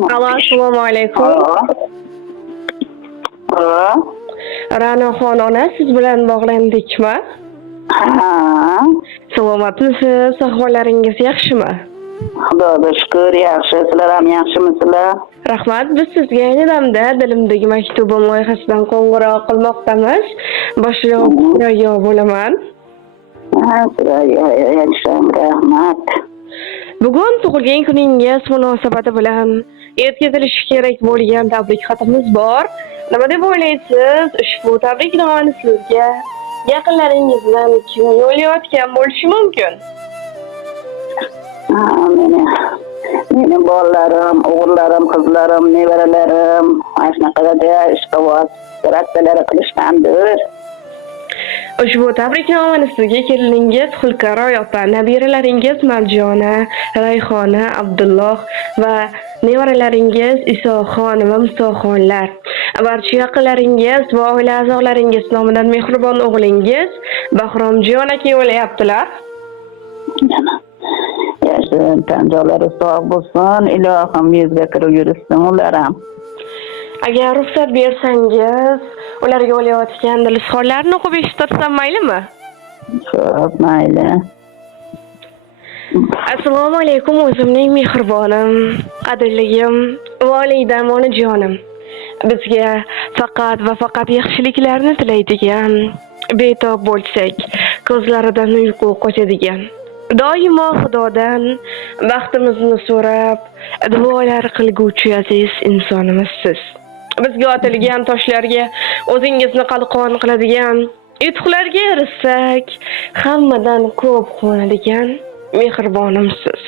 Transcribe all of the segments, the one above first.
Alo, assalomu alaykum. Ra'noxon ona, siz bilan bog'landikmi? Ha, Salomatmisiz? Ahvollaringiz yaxshimi? Xudoga shukr, yaxshi. Sizlar ham yaxshimisizlar? Rahmat, biz sizga ayni damda dilimdagi maktubim loyihasidan qo'ng'iroq qilmoqdamiz. Boshliq bo'laman. Ha, sizlarga yaxshi, rahmat. Bugun tug'ilgan kuningiz munosabati bilan yetkazilishi kerak bo'lgan tabrik xatimiz bor. Nima deb o'ylaysiz? Ushbu tabriknomani sizga yaqinlaringizdan kim yo'llayotgan bo'lishi mumkin? Ha, meni bolalarim, o'g'illarim, qizlarim, nevaralarim, mana shunaqada ishqibot operatsiyalar qilishgandir. Ushbu tabriknomani sizga keliningiz Xulqaro opa, nabiralaringiz Marjona, Rayhona, Abdulloh va nevaralaringiz Isoxon va Musoxonlar, barcha yaqinlaringiz va oila a'zolaringiz nomidan mehribon o'g'lingiz Bahromjon aka yo'llayaptilar. Yashin, tan-jonlari sog' bo'lsin, ilohim yuzga kirib yursin ular ham. Agar ruxsat bersangiz, ularga yo'llayotgan dilizxonlarni o'qib eshittirsam maylimi? Xo'p, mayli. Assalomu alaykum, o'zimning mehribonim, qadrligim, volidam, onajonim. Bizga faqat va faqat yaxshiliklarni tilaydigan, betob bo'lsak, ko'zlaridan uyqu qochadigan, doimo Xudodan baxtimizni so'rab, duolar qilguvchi aziz insonimiz siz. Bizga otilgan toshlarga o'zingizni qalqon qiladigan, yutuqlarga erishsak, hammadan ko'p quvonadigan mehribonimsiz.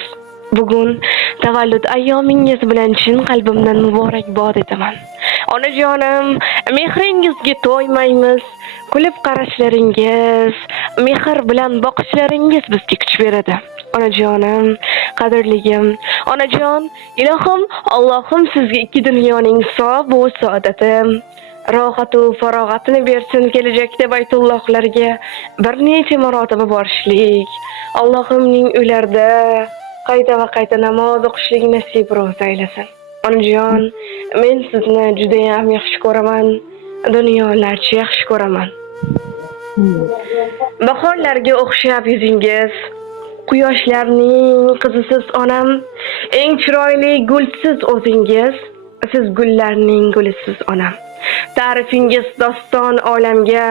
Bugun tavallud ayyomingiz bilan chin qalbimdan muborakbod etaman. Onajonim, mehringizga to'ymaymiz. Kulib qarashlaringiz, mehr bilan boqishlaringiz bizga kuch beradi. Onajonim, qadrligim, onajon, ilohim, Allohim sizga ikki dunyoning sog' va saodati, rohat va farog'atini bersin. Kelajakda Baytullohlarga bir necha marotaba borishlik, Allohimning uylarida qayta va qayta namoz o'qishlik nasib ro'za aylasin. Onajon, men sizni juda ham yaxshi ko'raman, dunyolarcha yaxshi ko'raman. Bahorlarga o'xshab yuzingiz, quyoshlarning qizisiz onam, eng chiroyli gulsiz o'zingiz, siz gullarning gulisiz onam. Ta'rifingiz doston olamga,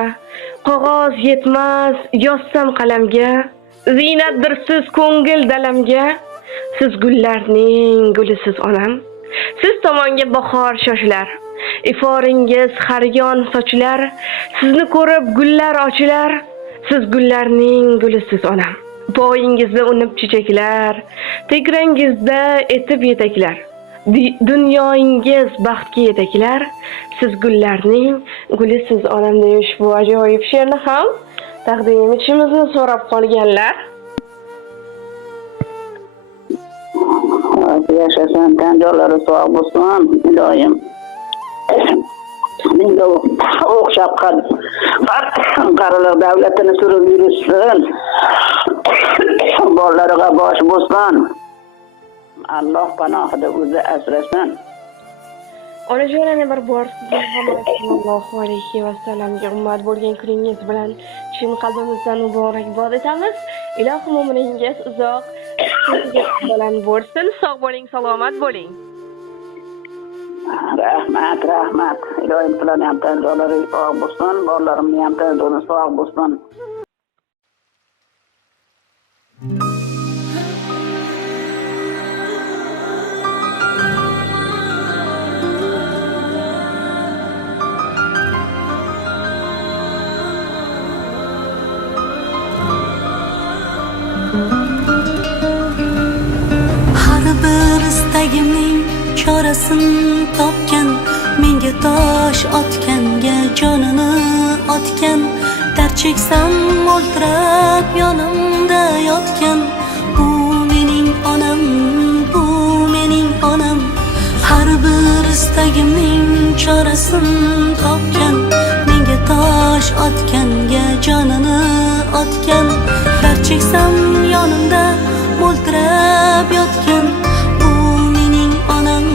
qog'oz yetmas yozsam qalamga, ziynatdir siz ko'ngil dalamga, siz gullarning gulisiz onam. Siz tomonga bahor shoshilar, iforingiz har yon sochilar, sizni ko'rib gullar ochilar, siz gullarning gulisiz onam. Poyingizda unib chechaklar, tegrangizda etib yetaklar, dunyoingiz baxtga yetaklar, siz gullarning gulisiz onam deya ushbu ajoyib she'rni ham taqdim etishimizni so'rab qolganlar. Yashasin, tan-jonlari sog' bo'lsin, ilohim. Menga o'xshab qarilar davlatini surib yurishsin. Bolalariga bosh bo'lsin. Alloh panohida o'zi asrasin. Onajon, yana bir bor sizga Muhammad sallallohu alayhi va sallamga ummat bo'lgan kuningiz bilan chin qalbimizdan muborakbod etamiz. Ilohim umringiz uzoq, bilan bo'lsin. Sog' bo'ling, salomat bo'ling. Rahmat, rahmat. Ilohim sizlarni ham tan-jonlari sog' bo'lsin, bolalarimni ham tan-jonlari sog' bo'lsin. Har bir istagimning chorasini topgan, menga tosh otganga jonini otgan, dard cheksam o'ltirab yonimda yotgan, bu mening onam, bu mening onam. Har bir istagimning chorasini topgan, menga tosh otganga jonini otgan, dard cheksam yonimda o'ltirab yotgan, bu mening onam.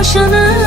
boshini